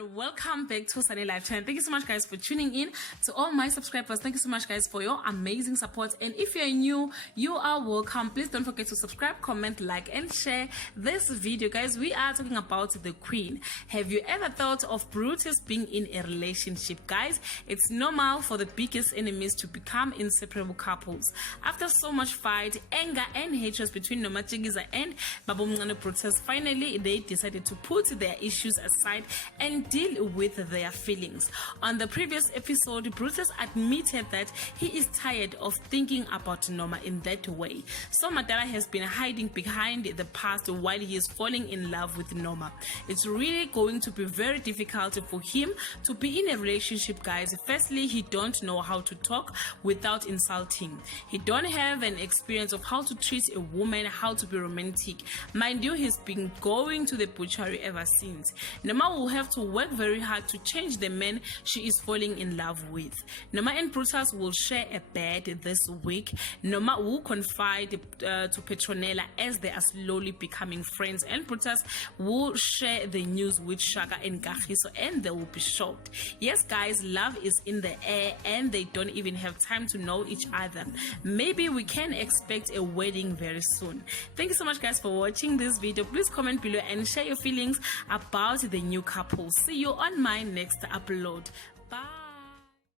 everyone, welcome back to Sunny Life Channel. Thank you so much guys for tuning in. To all my subscribers, thank you so much guys for your amazing support, and if you're new, you are welcome. Please don't forget to subscribe, comment, like and share this video. Guys, we are talking about the Queen. Have you ever thought of Brutus being in a relationship? Guys, it's normal for the biggest enemies to become inseparable couples. After so much fight, anger and hatred between Noma Chigiza and Babomncane Brutus, finally they decided to put their issues aside and deal with their feelings. On the previous episode, Brutus admitted that he is tired of thinking about Noma in that way. So Madara has been hiding behind the past while he is falling in love with Noma. It's really going to be very difficult for him to be in a relationship, guys. Firstly, he don't know how to talk without insulting. He don't have an experience of how to treat a woman, how to be romantic. Mind you, he's been going to the butchery ever since. Noma will have to work very hard to change the man she is falling in love with. Noma and Brutus will share a bed this week. Noma will confide to Petronella as they are slowly becoming friends, and Brutus will share the news with Shaka and Kagiso, and they will be shocked. Yes guys, love is in the air and they don't even have time to know each other. Maybe we can expect a wedding very soon. Thank you so much guys for watching this video. Please comment below and share your feelings about the new couple. See you on my next upload. Bye.